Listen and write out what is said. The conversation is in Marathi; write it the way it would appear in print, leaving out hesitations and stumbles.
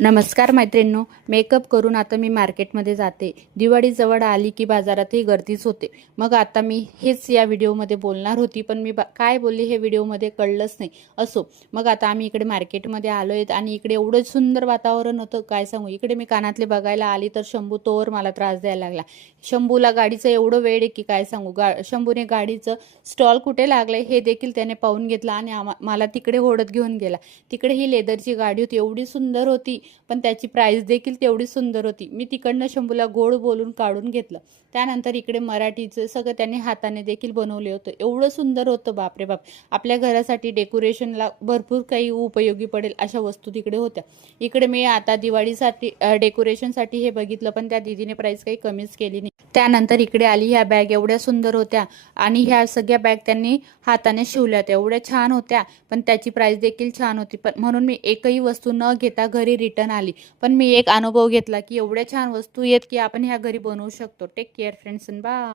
नमस्कार मैत्रिणींनो, मेकअप करून आता मी मार्केटमध्ये जाते। दिवाळी जवळ आली की बाजारातही गर्दीच होते। मग आता मी हेच या व्हिडिओमध्ये बोलणार होती, पण मी काय बोलली हे व्हिडिओमध्ये कळलंच नाही। असो, मग आता आम्ही इकडे मार्केटमध्ये आलोय आणि इकडे एवढं सुंदर वातावरण होतं काय सांगू। इकडे मी कानातले बघायला आली तर शंभू तोवर मला त्रास द्यायला लागला। शंभूला गाडीचं एवढं वेळ आहे की काय सांगू। शंभूने गाडीचं स्टॉल कुठे लागलंय हे देखील त्याने पाहून घेतलं आणि मला तिकडे ओढत घेऊन गेला। तिकडे ही लेदरची गाडी होती, एवढी सुंदर होती, पण त्याची प्राइस देखील तेवढी सुंदर होती। मी तिकडनं शंभूला गोड बोलून काढून घेतलं। त्यानंतर इकडे मराठीचं सगळं त्याने हाताने देखील बनवले होतं, एवढं सुंदर होतं बापरे बाप। आपल्या घरासाठी डेकोरेशनला भरपूर काही उपयोगी पडेल अशा वस्तू तिकडे होत्या। इकडे मी आता दिवाळीसाठी डेकोरेशनसाठी हे बघितलं, पण त्या दीदीने प्राइस काही कमीच केली नाही। त्यानंतर इकडे आली, ह्या बॅग एवढ्या सुंदर होत्या आणि ह्या सगळ्या बॅग त्यांनी हाताने शिवल्या होत्या, एवढ्या छान होत्या, पण त्याची प्राइस देखील छान होती। पण म्हणून मी एकही वस्तू न घेता घरी रिटर्न आली। पण मी एक अनुभव घेतला की एवढ्या छान वस्तू आहेत की आपण ह्या घरी बनवू शकतो। Take care friends, bye.